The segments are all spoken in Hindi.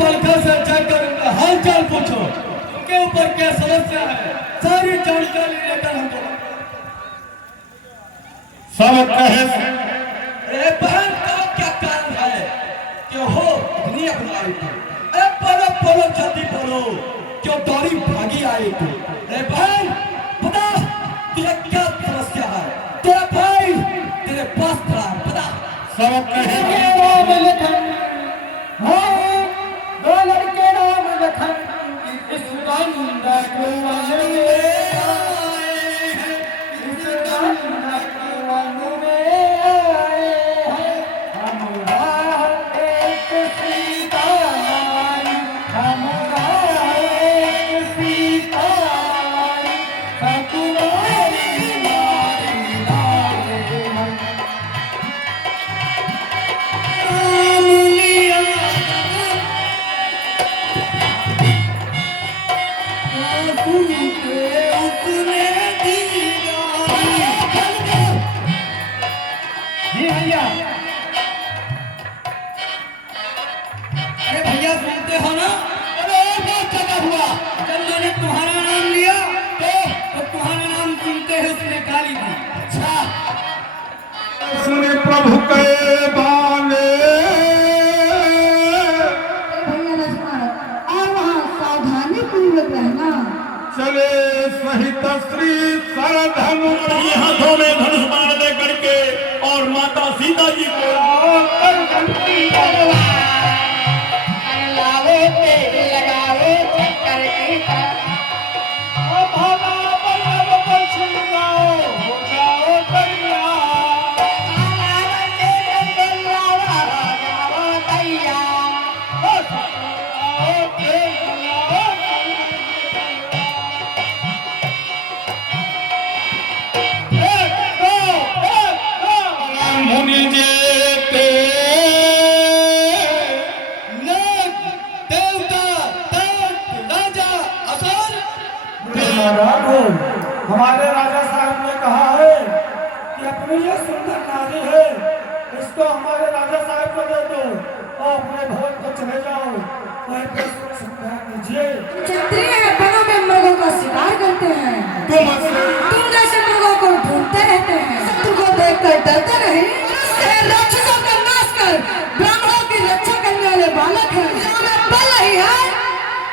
बलखा से जाकर उनका हाल चाल पूछो, उनके ऊपर क्या समस्या है, सारी जानकारी लेकर हमको सब कहे बहन का क्या कारण है कि हो इतनी अपनाई थी। अरे पढ़ो पढ़ो जल्दी पढ़ो, क्यों दौड़ी भागी आई थी। अरे बहन बता तुझे क्या समस्या है, तेरा भाई तेरे पास खड़ा है, बता। सब कहे राम लखन हाँ दो लड़के राम लखन इस गंगा के वन में आए हैं, इस गंगा के वन में आए हैं। हमारा एक सीता माई, हमारा एक सीता माई, सकुमारी मारी लाए हैं। जी भैया, अरे भैया सुनते हो ना, अरे बहुत जगह हुआ जब मैंने तुम्हारा नाम लिया तो तुम्हारा नाम सुनते ही उसने गाली दी। अच्छा सुन प्रभु के बाले भैया लक्ष्मण और वहाँ सावधानी पूर्वक रहना। चले सहित श्री सरधनु हाथों में धनुष बाण दे करके और माता सीता जी को लावे तेल लगावे चक्कर की ओ भागा बल्लभ पर छिड़काओ हो जाओ तैयार। लावे तेल लगाओ तैयार, हो जाओ तैयार। मुनि जेते देवता राजा असुर महाराज, हमारे राजा साहब ने कहा है कि अपनी ये सुंदर नारी है, इसको हमारे राजा साहब को दे दो और अपने भवन को चले जाओ, वहीं पर सुरक्षा कीजिए। क्षत्रिय है, वनों में मृगों का शिकार करते हैं, तुम जैसे मृगों को ढूंढते रहते हैं। शत्रु को देखकर डरते नहीं, राक्षसों का नाश कर ब्राह्मणों की रक्षा करने वाले बालक हैं। तुम्हें बल नहीं है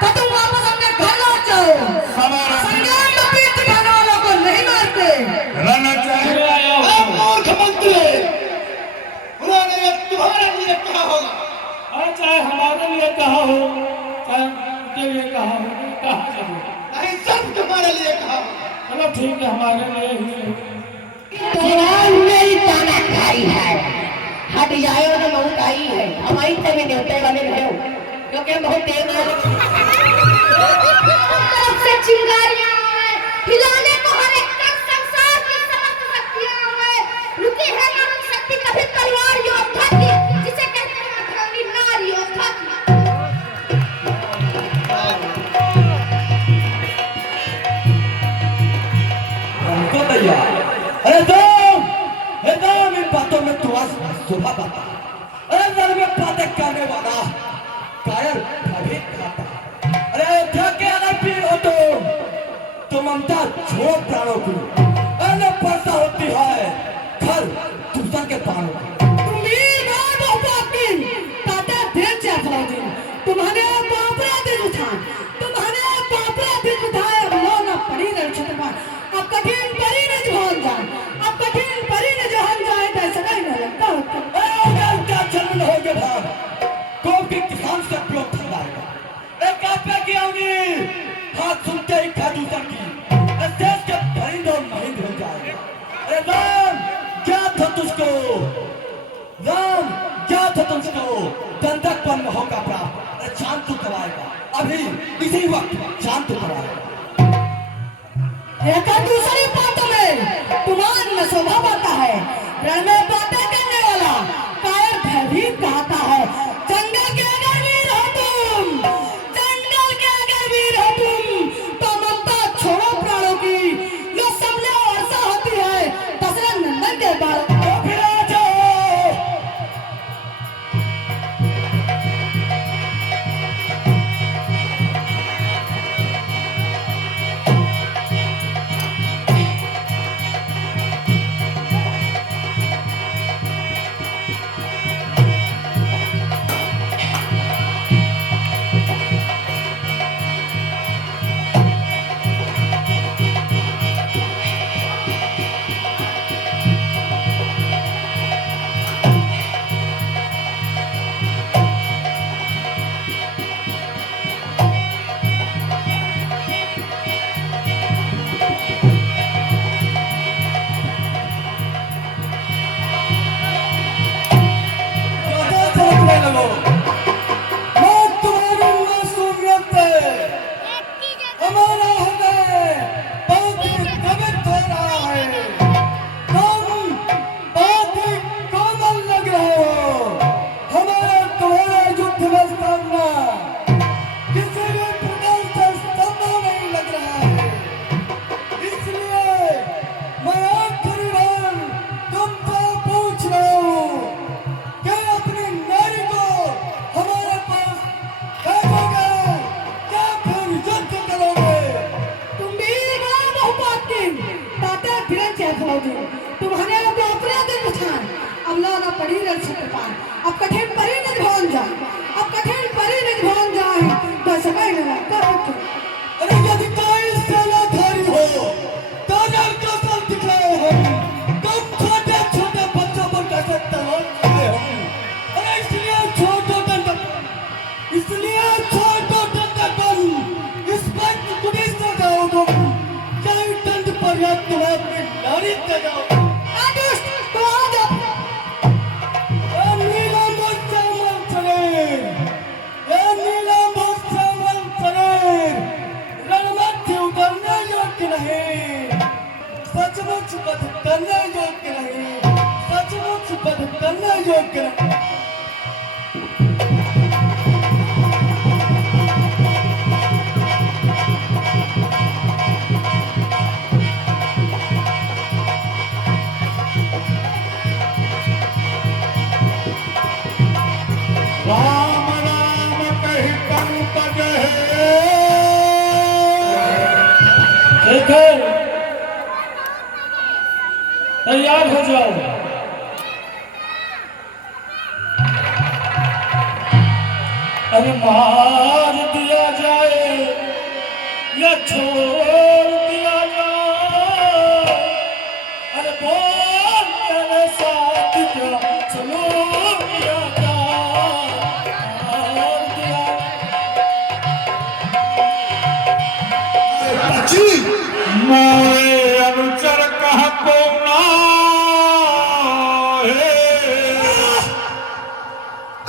तो तुम वापस अपने घर लौट जाओ। संग्राम में पीठ दिखाने वालों को नहीं मारते। मूर्ख मंत्री, उन्होंने तुम्हारे लिए कहा होगा, और चाहे हमारे लिए कहा हो, चाहे उनके लिए कहा हो, कहा चलो। नहीं सब तुम्हारे लिए कहा। चलो ठीक है, हमारे लिए ही मेरी ताना खाई है, हट जाए और बहुत आई है हमारी तभी न्योते वाले रहो क्योंकि हम बहुत देर तरफ से चिंगारियां हैं, हिलाने को हर एक तक संसार की समस्त शक्तियां हैं। रुकी है मानव शक्ति कभी तलवार योद्धा की, जिसे कहते हैं अथर्वी नार योद्धा की। हमको तैयार। अरे एकदम इन बातों में थोड़ा शोभा पाता। अरे नर में बातें करने वाला कायर भवित खाता। अरे अयोध्या के अगर पीर हो तो ममता छोड़ प्राणों की, अरे परसा होती है घर दुश्मन के प्राणों की। तुम्हारे बापरा दिन उठा, तुम्हारे बापरा दिन उठाए, अब लो न पड़ी न छतवा, अब कठिन परी न जोहन जाए, अब कठिन परी न जोहन जाए, तो ऐसा नहीं न लगता होता। क्या जन्म हो गए भाग कौन के किसान से उपयोग कर लाएगा। एक आपे की होगी हाथ सुनते ही खा दूसर की, इस देश के परिंद और महिंद हो जाएगा। अरे राम क्या था तुझको, राम क्या था तुझको, दंडक पर होगा प्राप्त। अरे चांद तू कराएगा, अभी इसी वक्त चांद तू कराएगा। एक दूसरी बातों में तुमान में शोभा पाता है, रण में बातें करने वाला कायर भयभीत कहता है। जंगल के अगर वीर हो तुम, जंगल के अगर वीर हो तुम, तो ममता छोड़ो प्राणों की, जो सबले वर्षा होती है दशरथ नंदन के बाल। तो फिर आ जाओ। परी रक्षित पान अब कठिन परी निज भवन जाए अब कठिन परी निज भवन जाए तो समय न करो अरे यदि कोई सेनाधारी हो तो जल का सल दिखाए हम कब छोटे छोटे बच्चों पर कैसे तलवार चलाए हम अरे इसलिए छोटो दंड पर इस पर पुलिस को जाओ तुम चाहे दंड पर्याप्त हो अपने नारी का जाओ आदुष्ट तो आ जाओ सचमुच बध करने योग्य नहीं सचमुच बध करने योग्य नहीं राम राम कहि पंकज ठीक है, तैयार हो जाओ। अरे मार दिया जाए या छोड़ दिया जाए, अरे बोल मेरे साथ क्या चलो दिया जाए, मार दिया। मोरे अनुचर कह को ना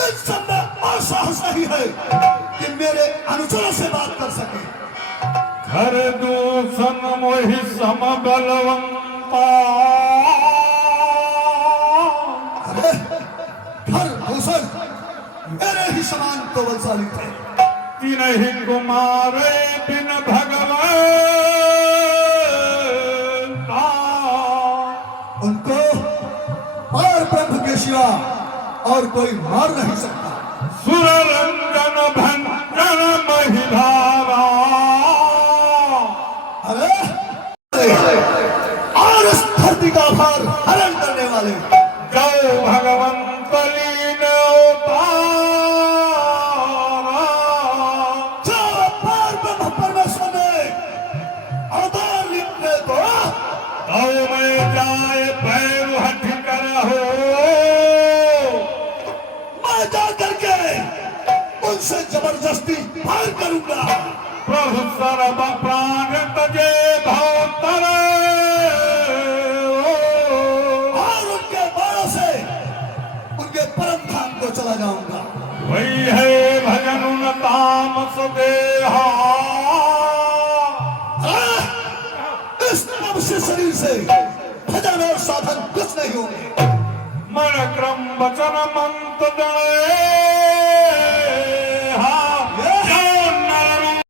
इस समय असहस नहीं है कि मेरे अनुचरों से बात कर सके घर दूषण मोहि सम बलवंता अरे घर दूषण मेरे ही समान तो बलशाली थे तिनहि कुमारे बिन भगवान उनको और ब्रह्म के सिवा और कोई मार नहीं सकता सुर रंजन भंजन महिधारा अरे और इस धरती का भार हरण करने वाले जय भगवंत लीन अवतारा जो पार ब्रह्म परमेश्वर ने अवतार लिखने को तव में जाए पैर हट कर हो मैं जा करके उनसे जबरदस्ती पार करूंगा प्रभु सर्व प्राण तजे भवतर और उनके बाणों से उनके परम धाम को चला जाऊंगा वही है भजन उन तामस देहा इस मनुष्य शरीर से भजन और साधन कुछ नहीं होंगे मन क्रम वचन मंत्र दे